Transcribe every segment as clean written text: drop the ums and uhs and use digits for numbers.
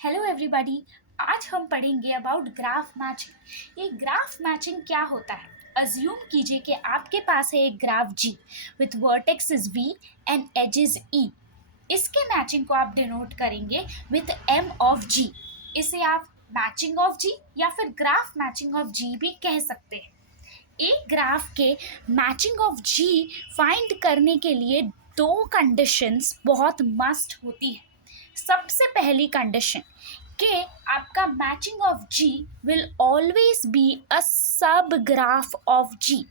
Hello everybody. आज हम पढ़ेंगे अबाउट ग्राफ मैचिंग। ये ग्राफ मैचिंग क्या होता है? अज्यूम कीजिए कि आपके पास है एक graph G with vertices V and edges E. इसके मैचिंग को आप डिनोट करेंगे विथ एम ऑफ जी। इसे आप मैचिंग ऑफ जी या फिर ग्राफ मैचिंग ऑफ जी भी कह सकते हैं। एक ग्राफ के मैचिंग ऑफ जी फाइंड करने के लिए दो कंडीशंस बहुत मस्ट होती है। सबसे पहली कंडीशन कि आपका matching of G will always be a subgraph of जी।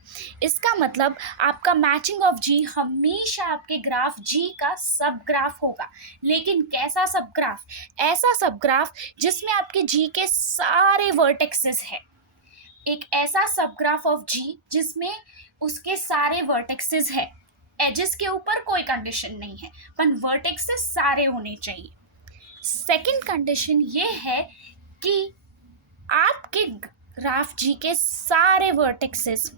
इसका मतलब आपका मैचिंग ऑफ जी हमेशा आपके ग्राफ जी का सब ग्राफ होगा। लेकिन कैसा सब ग्राफ? ऐसा सब ग्राफ जिसमें आपके जी के सारे वर्टेक्सेस है। एक ऐसा सब ग्राफ ऑफ जी जिसमें उसके सारे वर्टेक्सेस है। एजेस के ऊपर कोई कंडीशन नहीं है, पर वर्टेक्सेस सारे होने चाहिए। सेकंड कंडीशन ये है कि आपके ग्राफ जी के सारे वर्टेक्सेस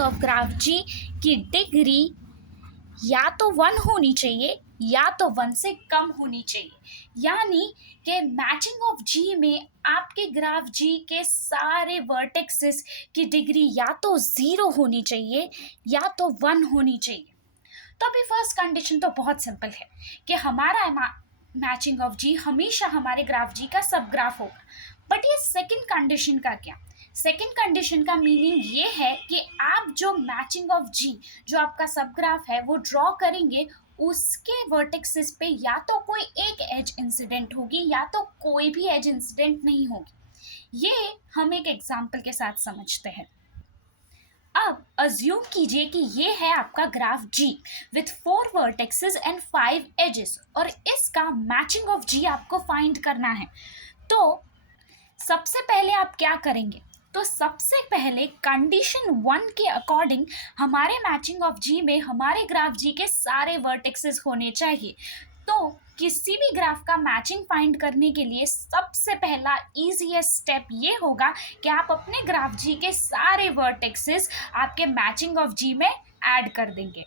ऑफ ग्राफ जी की डिग्री या तो 1 होनी चाहिए या तो 1 से कम होनी चाहिए। यानी कि मैचिंग ऑफ जी में आपके ग्राफ जी के सारे वर्टेक्सेस की डिग्री या तो 0 होनी चाहिए या तो 1 होनी चाहिए। तो अभी फर्स्ट कंडीशन तो बहुत सिंपल है कि हमारा मैचिंग ऑफ जी हमेशा हमारे ग्राफ जी का सब ग्राफ होगा। बट ये सेकंड कंडीशन का क्या? सेकंड कंडीशन का मीनिंग ये है कि आप जो मैचिंग ऑफ जी जो आपका सब ग्राफ है वो ड्रॉ करेंगे, उसके वर्टेक्सेस पे या तो कोई एक एज इंसिडेंट होगी या तो कोई भी एज इंसिडेंट नहीं होगी। ये हम एक एग्जाम्पल के साथ समझते हैं। अब अज्यूम कीजिए कि ये है आपका graph G with 4 vertexes and 5 edges और इसका मैचिंग ऑफ जी आपको फाइंड करना है। तो सबसे पहले आप क्या करेंगे? तो सबसे पहले कंडीशन 1 के अकॉर्डिंग हमारे मैचिंग ऑफ जी में हमारे ग्राफ जी के सारे वर्टेक्सेस होने चाहिए। तो किसी भी ग्राफ का मैचिंग फाइंड करने के लिए सबसे पहला इजीएस्ट स्टेप ये होगा कि आप अपने ग्राफ जी के सारे वर्टेक्सेस आपके मैचिंग ऑफ जी में ऐड कर देंगे।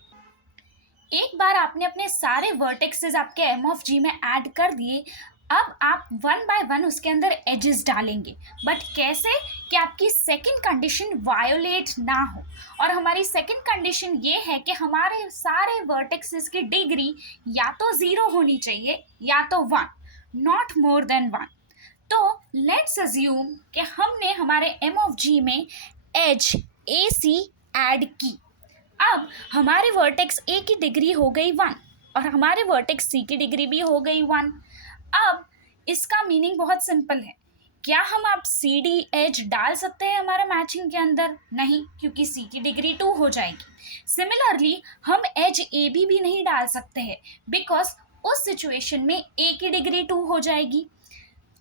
एक बार आपने अपने सारे वर्टेक्सेस आपके एम ऑफ जी में ऐड कर दिए, अब आप 1 बाय 1 उसके अंदर एजेस डालेंगे। बट कैसे? कि आपकी सेकंड कंडीशन वायोलेट ना हो। और हमारी सेकंड कंडीशन ये है कि हमारे सारे वर्टेक्सेस की डिग्री या तो 0 होनी चाहिए या तो 1, नॉट मोर देन 1। तो लेट्स अज्यूम कि हमने हमारे एम ऑफ जी में एज ए सी ऐड की। अब हमारे वर्टेक्स ए की डिग्री हो गई 1 और हमारे वर्टेक्स सी की डिग्री भी हो गई 1। अब इसका मीनिंग बहुत सिंपल है। क्या हम आप सी डी एज डाल सकते हैं हमारे मैचिंग के अंदर? नहीं, क्योंकि सी की डिग्री 2 हो जाएगी। सिमिलरली हम एज ए भी नहीं डाल सकते हैं बिकॉज उस सिचुएशन में ए की डिग्री 2 हो जाएगी।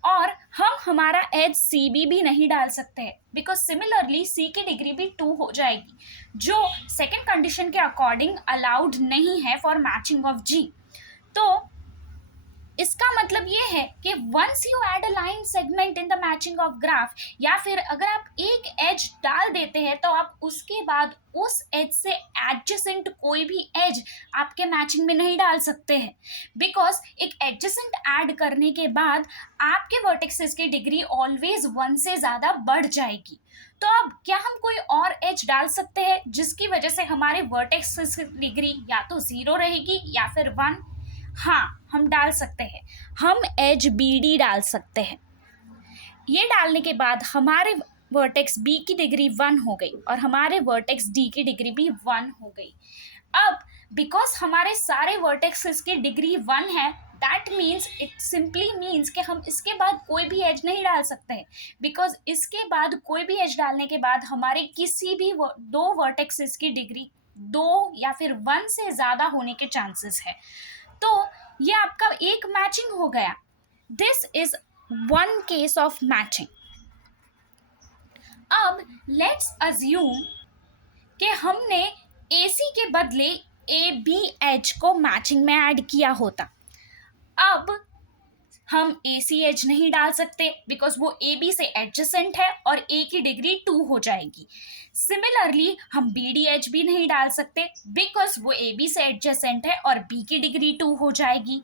और हम हमारा एज सी भी नहीं डाल सकते हैं बिकॉज सिमिलरली सी की डिग्री भी 2 हो जाएगी, जो सेकेंड कंडीशन के अकॉर्डिंग अलाउड नहीं है फॉर मैचिंग ऑफ जी। तो इसका मतलब ये है कि once you add a line segment in the matching of graph, या फिर अगर आप एक एज डाल देते हैं तो आप उसके बाद उस एज से एडजेसेंट कोई भी एज आपके मैचिंग में नहीं डाल सकते हैं बिकॉज एक एडजेसेंट ऐड करने के बाद आपके वर्टेक्सेस की डिग्री ऑलवेज 1 से ज़्यादा बढ़ जाएगी। तो अब क्या हम कोई और एज डाल सकते हैं जिसकी वजह से हमारे वर्टेक्सेस की डिग्री या तो 0 रहेगी या फिर 1? हाँ, हम डाल सकते हैं। हम एज बी डी डाल सकते हैं। ये डालने के बाद हमारे वर्टेक्स बी की डिग्री 1 हो गई और हमारे वर्टेक्स डी की डिग्री भी 1 हो गई। अब बिकॉज हमारे सारे वर्टेक्सेस की डिग्री 1 है, that means it simply means कि हम इसके बाद कोई भी एज नहीं डाल सकते हैं बिकॉज इसके बाद कोई भी एज डालने के बाद हमारे किसी भी दो वर्टेक्सेस की डिग्री 2 या फिर 1 से ज़्यादा होने के चांसेस है। तो ये आपका एक मैचिंग हो गया। This is one case of matching. अब लेट्स अज्यूम कि हमने ए सी के बदले ए बी एच को मैचिंग में ऐड किया होता। अब हम ए सी एच नहीं डाल सकते बिकॉज वो ए बी से एडजेसेंट है और ए की डिग्री 2 हो जाएगी। सिमिलरली हम बी डी एच भी नहीं डाल सकते बिकॉज वो ए बी से एडजेसेंट है और बी की डिग्री 2 हो जाएगी।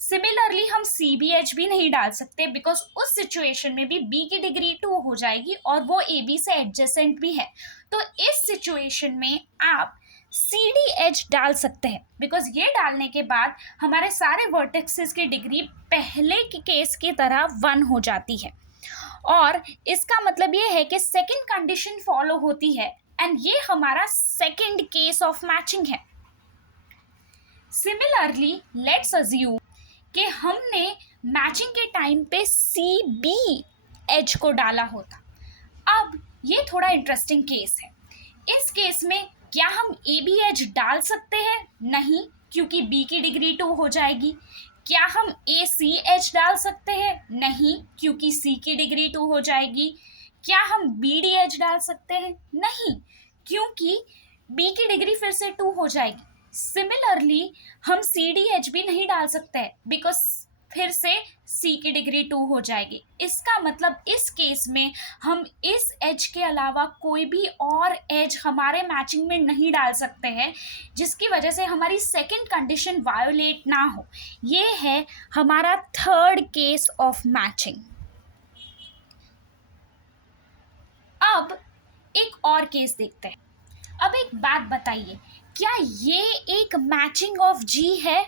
सिमिलरली हम सी बी एच भी नहीं डाल सकते बिकॉज उस सिचुएशन में भी बी की डिग्री 2 हो जाएगी और वो ए बी से एडजेसेंट भी है। तो इस सिचुएशन में आप सी डी एच डाल सकते हैं बिकॉज ये डालने के बाद हमारे सारे वर्टेक्सेस की डिग्री पहले के केस की तरह 1 हो जाती है और इसका मतलब ये है कि सेकंड कंडीशन फॉलो होती है एंड ये हमारा सेकंड केस ऑफ मैचिंग है। सिमिलरली लेट्स अज्यूम कि हमने मैचिंग के टाइम पे सी बी एच को डाला होता। अब ये थोड़ा इंटरेस्टिंग केस है। इस केस में क्या हम ए बी एच डाल सकते हैं? नहीं, क्योंकि बी की डिग्री 2 हो जाएगी। क्या हम ए सी एच डाल सकते हैं? नहीं, क्योंकि सी की डिग्री 2 हो जाएगी। क्या हम बी डी एच डाल सकते हैं? नहीं, क्योंकि बी की डिग्री फिर से 2 हो जाएगी। सिमिलरली हम सी डी एच भी नहीं डाल सकते हैं बिकॉज फिर से सी की डिग्री 2 हो जाएगी। इसका मतलब इस केस में हम इस एज के अलावा कोई भी और एज हमारे मैचिंग में नहीं डाल सकते हैं जिसकी वजह से हमारी सेकंड कंडीशन वायोलेट ना हो। ये है हमारा थर्ड केस ऑफ मैचिंग। अब एक और केस देखते हैं। अब एक बात बताइए, क्या ये एक मैचिंग ऑफ जी है?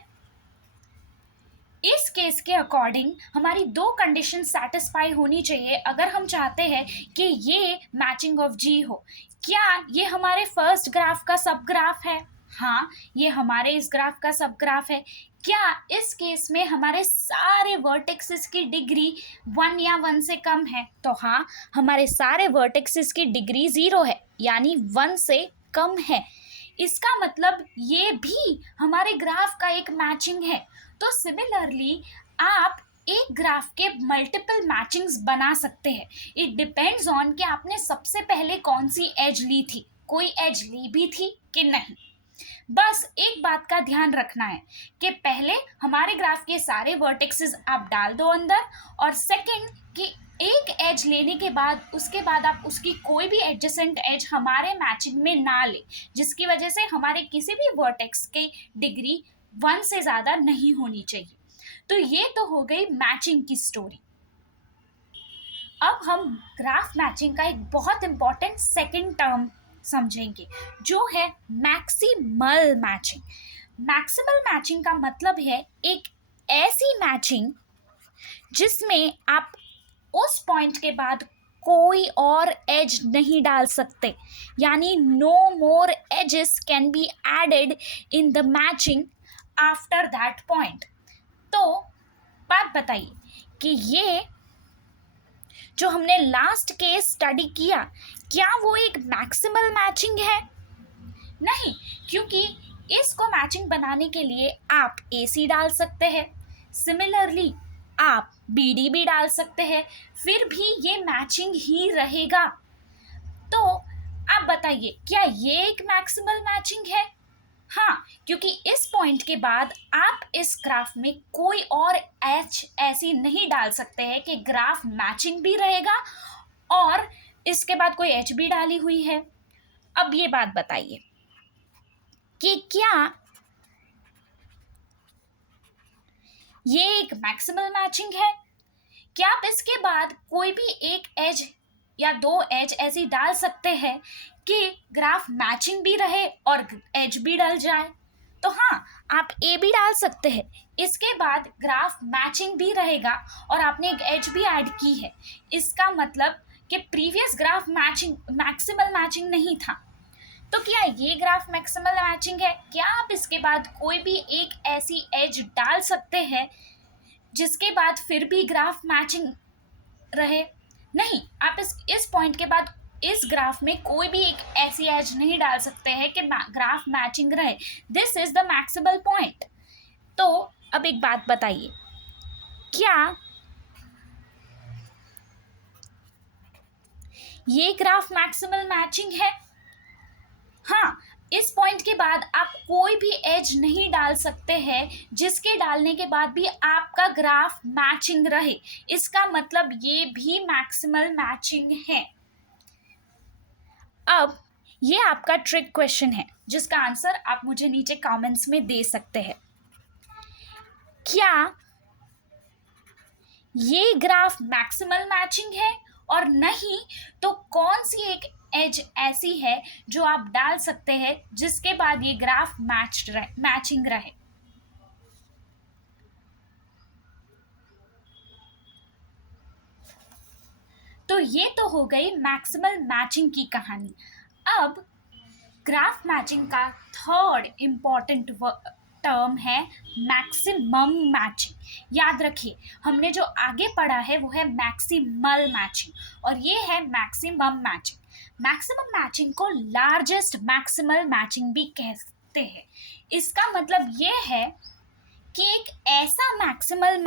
इस केस के अकॉर्डिंग हमारी दो कंडीशन सेटिस्फाई होनी चाहिए अगर हम चाहते हैं कि ये मैचिंग ऑफ जी हो। क्या ये हमारे फर्स्ट ग्राफ का सब ग्राफ है? हाँ, ये हमारे इस ग्राफ का सब ग्राफ है। क्या इस केस में हमारे सारे वर्टेक्सेस की डिग्री 1 या 1 से कम है? तो हाँ, हमारे सारे वर्टेक्सेस की डिग्री 0 है, यानी 1 से कम है। इसका मतलब ये भी हमारे ग्राफ का एक मैचिंग है। तो सिमिलरली आप एक ग्राफ के मल्टीपल मैचिंग्स बना सकते हैं। इट डिपेंड्स ऑन कि आपने सबसे पहले कौन सी एज ली थी, कोई एज ली भी थी कि नहीं। बस एक बात का ध्यान रखना है कि पहले हमारे ग्राफ के सारे वर्टेक्सेस आप डाल दो अंदर, और सेकंड कि एक एज लेने के बाद उसके बाद आप उसकी कोई भी एडजेसेंट एज हमारे मैचिंग में ना ले, जिसकी वजह से हमारे किसी भी वर्टेक्स की डिग्री 1 से ज़्यादा नहीं होनी चाहिए। तो ये तो हो गई मैचिंग की स्टोरी। अब हम ग्राफ मैचिंग का एक बहुत इंपॉर्टेंट सेकंड टर्म समझेंगे जो है मैक्सिमल मैचिंग। मैक्सिमल मैचिंग का मतलब है एक ऐसी मैचिंग जिसमें आप उस पॉइंट के बाद कोई और एज नहीं डाल सकते, यानी no more edges can be added in the matching after that point. तो बात बताइए कि ये जो हमने लास्ट केस स्टडी किया, क्या वो एक मैक्सिमल मैचिंग है? नहीं, क्योंकि इसको मैचिंग बनाने के लिए आप AC डाल सकते हैं, सिमिलरली आप BD भी डाल सकते हैं, फिर भी ये मैचिंग ही रहेगा। तो आप बताइए, क्या ये एक मैक्सिमल मैचिंग है? हाँ, क्योंकि इस पॉइंट के बाद आप इस ग्राफ में कोई और एच ऐसी नहीं डाल सकते हैं कि ग्राफ मैचिंग भी रहेगा और इसके बाद कोई एच भी डाली हुई है। अब ये बात बताइए कि क्या ये एक मैक्सिमल मैचिंग है? क्या आप इसके बाद कोई भी एक एज या दो एज ऐसी डाल सकते हैं कि ग्राफ मैचिंग भी रहे और एज भी डल जाए? तो हाँ, आप ए भी डाल सकते हैं, इसके बाद ग्राफ मैचिंग भी रहेगा और आपने एक एज भी ऐड की है। इसका मतलब कि previous graph matching maximal matching नहीं था। तो क्या ये ग्राफ मैक्सिमल मैचिंग है? क्या आप इसके बाद कोई भी एक ऐसी एज डाल सकते हैं जिसके बाद फिर भी ग्राफ मैचिंग रहे? नहीं, आप इस पॉइंट के बाद इस ग्राफ में कोई भी एक ऐसी एज नहीं डाल सकते हैं कि ग्राफ मैचिंग रहे। This is the maximal point. तो अब एक बात बताइए, क्या ये ग्राफ मैक्सिमल मैचिंग है? हाँ, इस पॉइंट के बाद आप कोई भी एज नहीं डाल सकते हैं जिसके डालने के बाद भी आपका ग्राफ मैचिंग रहे। इसका मतलब ये भी मैक्सिमल मैचिंग है। अब ये आपका ट्रिक क्वेश्चन है जिसका आंसर आप मुझे नीचे कमेंट्स में दे सकते हैं। क्या ये ग्राफ मैक्सिमल मैचिंग है, और नहीं तो कौन सी एक एज ऐसी है जो आप डाल सकते हैं जिसके बाद ये ग्राफ मैचिंग रहे। तो ये तो हो गई मैक्सिमल मैचिंग की कहानी। अब ग्राफ मैचिंग का थर्ड इम्पॉर्टेंट टर्म है मैक्सिमम मैचिंग। याद रखिए, हमने जो आगे पढ़ा है वो है मैक्सिमल मैचिंग और ये है मैक्सिमम मैचिंग। मैक्सिमम मैचिंग को लार्जेस्ट मैक्सिमल मैचिंग भी कहते हैं। इसका मतलब ये है कि एक ऐसा मैक्सिमल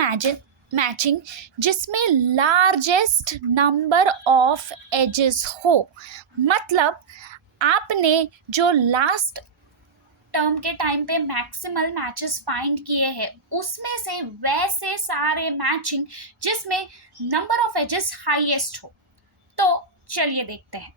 मैचिंग जिसमें लार्जेस्ट नंबर ऑफ एजेस हो। मतलब आपने जो लास्ट टर्म के टाइम पे मैक्सिमल मैचेस फाइंड किए हैं उसमें से वैसे सारे मैचिंग जिसमें नंबर ऑफ एजेस हाईएस्ट हो। तो चलिए देखते हैं।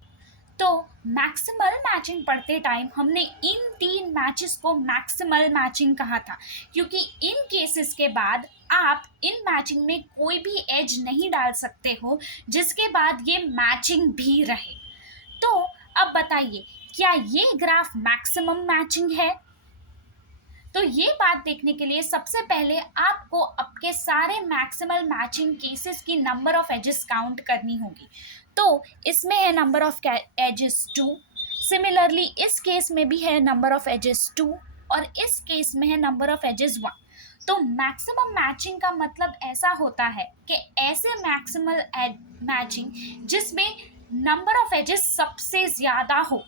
तो मैक्सिमल मैचिंग पढ़ते टाइम हमने इन 3 मैचेस को मैक्सिमल मैचिंग कहा था, क्योंकि इन केसेस के बाद आप इन मैचिंग में कोई भी एज नहीं डाल सकते हो जिसके बाद ये मैचिंग भी रहे। तो अब बताइए, क्या ये ग्राफ मैक्सिमम मैचिंग है? तो ये बात देखने के लिए सबसे पहले आपको आपके सारे मैक्सिमल मैचिंग केसेस की नंबर ऑफ एजेस काउंट करनी होगी। तो इसमें है नंबर ऑफ एजेस 2, सिमिलरली इस केस में भी है नंबर ऑफ एजेस 2 और इस केस में है नंबर ऑफ एजेस 1। तो मैक्सिमम मैचिंग का मतलब ऐसा होता है कि ऐसे मैक्सिमल मैचिंग जिसमें नंबर ऑफ एजेस सबसे ज़्यादा हो।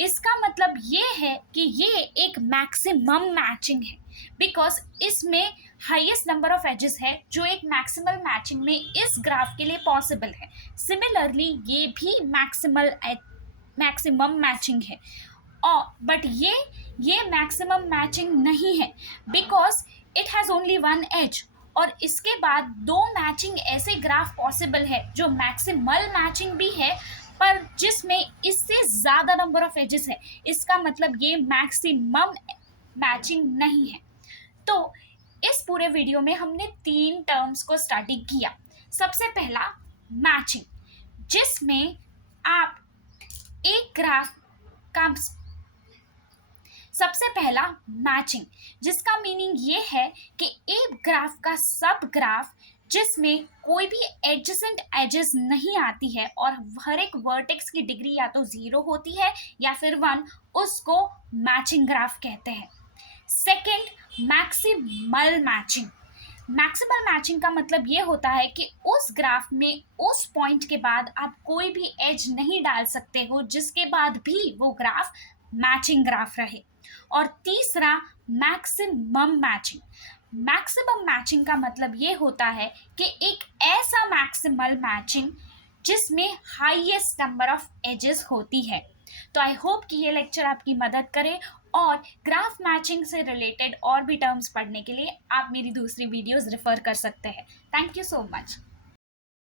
इसका मतलब ये है कि ये एक मैक्सिमम मैचिंग है बिकॉज इसमें हाईएस्ट नंबर ऑफ एजेस है जो एक मैक्सिमल मैचिंग में इस ग्राफ के लिए पॉसिबल है। सिमिलरली ये भी मैक्सिमम मैचिंग है और बट ये मैक्सिमम मैचिंग नहीं है because it has only one edge. और इसके बाद 2 मैचिंग ऐसे ग्राफ पॉसिबल है जो मैक्सिमल मैचिंग भी है पर जिसमें इससे ज़्यादा नंबर ऑफ एजेस है। इसका मतलब ये मैक्सिमम मैचिंग नहीं है। तो इस पूरे वीडियो में हमने 3 टर्म्स को स्टडी किया। सबसे पहला मैचिंग, जिसमें आप एक ग्राफ का सबसे पहला मैचिंग जिसका मीनिंग ये है कि एक ग्राफ का सब ग्राफ जिसमें कोई भी एडजेसेंट एजेस नहीं आती है और हर एक वर्टेक्स की डिग्री या तो 0 होती है या फिर 1, उसको मैचिंग ग्राफ कहते हैं। Second, maximal matching. Maximal matching का मतलब ये होता है कि उस ग्राफ में उस पॉइंट के बाद आप कोई भी एज नहीं डाल सकते हो जिसके बाद भी वो ग्राफ मैचिंग ग्राफ रहे। और तीसरा, मैक्सिमम मैचिंग। मैक्सिमम मैचिंग का मतलब ये होता है कि एक ऐसा मैक्सिमल मैचिंग जिसमें हाईएस्ट नंबर ऑफ एजेस होती है। तो आई होप कि ये लेक्चर आपकी मदद करे और ग्राफ मैचिंग से रिलेटेड और भी टर्म्स पढ़ने के लिए आप मेरी दूसरी वीडियोस रेफर कर सकते हैं। Thank you so much.